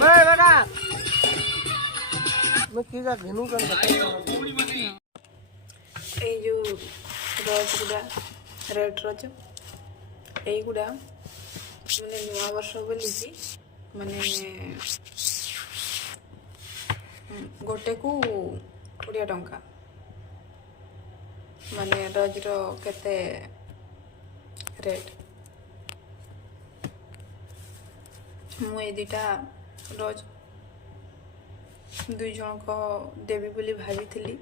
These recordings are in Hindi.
बड़े बेटा मैं किजा घेनु कर ए जो रज गुड़ा रेड रज ए गुड़ा माने नुआ वर्ष बोली माने गोटे को 20 टंका माने रज रो केते रेट मु ए दुटा रज 2 जन को देवी बोली भाभी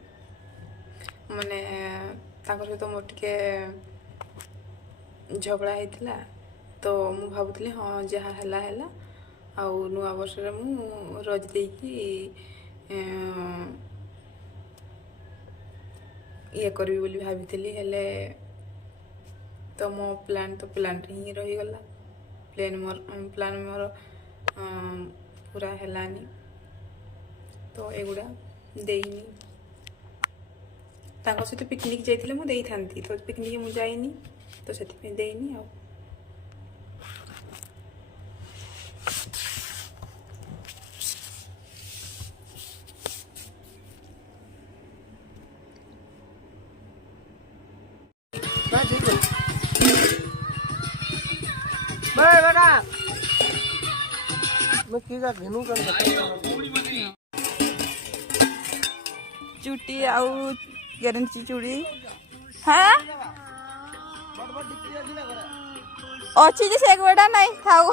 माने सहित मोर टे झगड़ा होता तो मु भावुली हाँ जहाँ है आउ नुआ वर्ष मु रज देकी ये करी बोली भाभी हेले तो मो प्लान तो प्लान ही रहीगला प्लान मोर पूरा हेलानी तो एगुड़ा देनी तांको सहित पिकनिक जाइए मुझे देती तो पिकनिक मुझे जाइनी तो से देनी आ बड़े बेटा मैं किजा घेनु कर चुटी आउ गारंटी चूड़ी हाँ अच्छी जे से बेटा नहीं खाऊ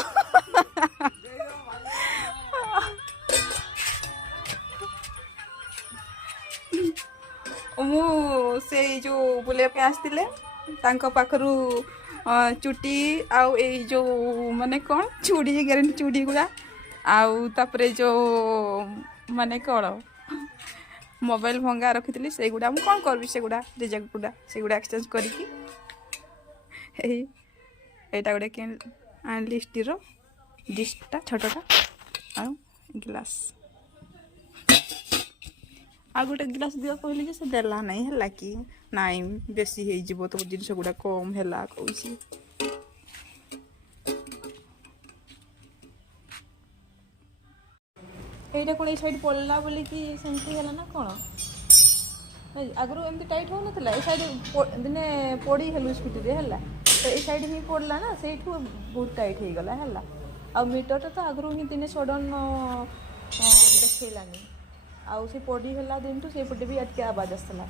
मु से जो बुले पे आसतिले तांको पाखरु चुटी आउ ए जो माने कौन चूड़ी गारंटी चूड़ी गुड़ा आउ तापरे जो माने कौन मोबाइल भंगा रखी से गुड़ा मुझे कौन करबी से गुड़ा रिजेक्ट गुड़ा से गुड़ा एक्सचेंज करिकी एटा गोटे के लिस्टर डिशटा छोटा आ गिलास आ गोटे गिलास दिया कहली से देला नहीं है कि नाई बेसी हो तो जिन गुड़ा कम है कौन এইটা কোন এই সাইড পড়লা বলি কি সেমতি হলা না কোন আগরু এমতি টাইট हो नथला এই সাইড দিনে পড়ি হেলু স্পিড রে হলা তো এই সাইড হি পড়লা না সেইঠু বহুত টাইট হই গলা হলা आ मीटर तो আগরু হি দিনে সডন দেখেলানি आ से पड़ी हला दिन तो से पटे भी अटके आवाज आसला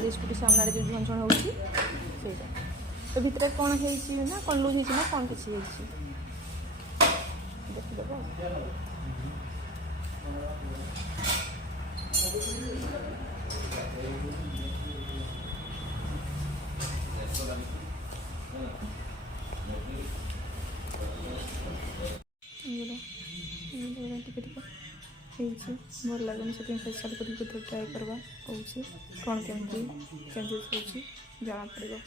जे स्कूटी सामने जो झन झन होची सेटा तो भीतर कोन हेची ना कोन लू हेची ना कोन किछि हेची देख देबो मोर लगन से फेसियल कर ट्राए करवा कौन कौन केमती चेंजेस होची जाना पड़ेगा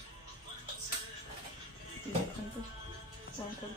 देखो कौन कर